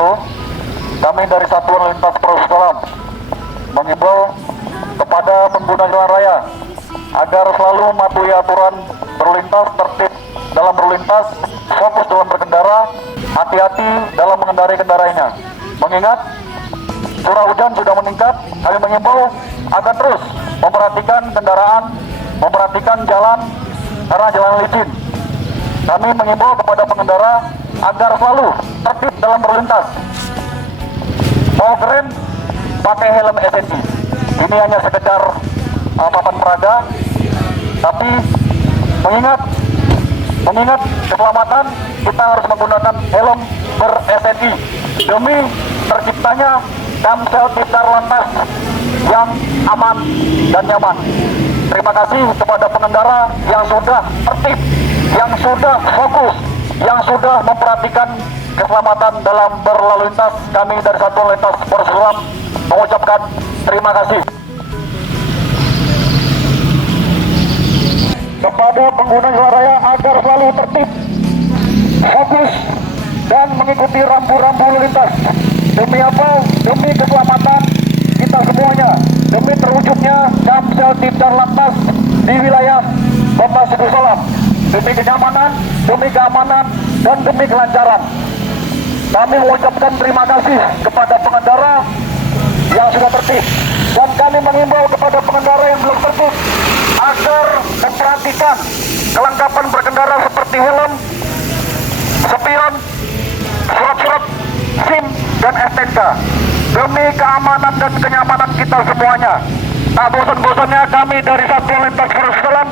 Kami dari Satuan Lintas Polres Salam mengimbau kepada pengguna jalan raya agar selalu mematuhi aturan berlintas, tertib dalam berlintas, fokus dalam berkendara, hati-hati dalam mengendarai kendaraannya. Mengingat curah hujan sudah meningkat, kami mengimbau agar terus memperhatikan kendaraan, memperhatikan jalan karena jalan licin. Kami mengimbau kepada pengendara agar selalu tertib dalam berlintas. Mau keren, pakai helm SNI. Ini hanya sekedar papan peraga, tapi mengingat keselamatan, kita harus menggunakan helm ber-SNI demi terciptanya Kamsel Titar Lantas yang aman dan nyaman. Terima kasih kepada pengendara yang sudah tertib, yang sudah fokus, yang sudah memperhatikan keselamatan dalam berlalu lintas. Kami dari Satuan Lintas Polres Salam mengucapkan terima kasih. Kepada pengguna jalan raya agar selalu tertib, fokus, dan mengikuti rambu-rambu lalu lintas. Demi apa? Demi keselamatan kita semuanya, demi terwujudnya Kamsel Titar Lantas di wilayah Kota Situ Salam, demi kenyamanan, demi keamanan, dan demi kelancaran. Kami mengucapkan terima kasih kepada pengendara yang sudah tertib, dan kami mengimbau kepada pengendara yang belum tertib agar memperhatikan kelengkapan berkendara seperti helm, spion, surat-surat SIM, dan STNK demi keamanan dan kenyamanan kita semuanya. Tak bosan-bosannya kami dari Satuan Lintas Polres Salam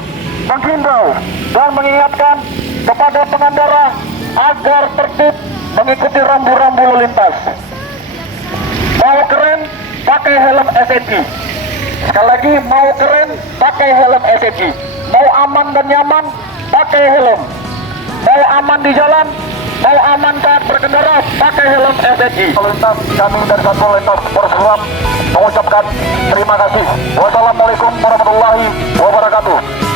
menghimbau dan mengingatkan kepada pengendara agar tertib mengikuti rambu-rambu lalu lintas. Mau keren, pakai helm SNI. Sekali lagi, mau keren, pakai helm SNI. Mau aman dan nyaman, pakai helm. Mau aman di jalan, mau aman saat berkendara, pakai helm SNI. Lalu lintas, kami dari Satuan Lintas Polres Salam mengucapkan terima kasih. Wassalamualaikum warahmatullahi wabarakatuh.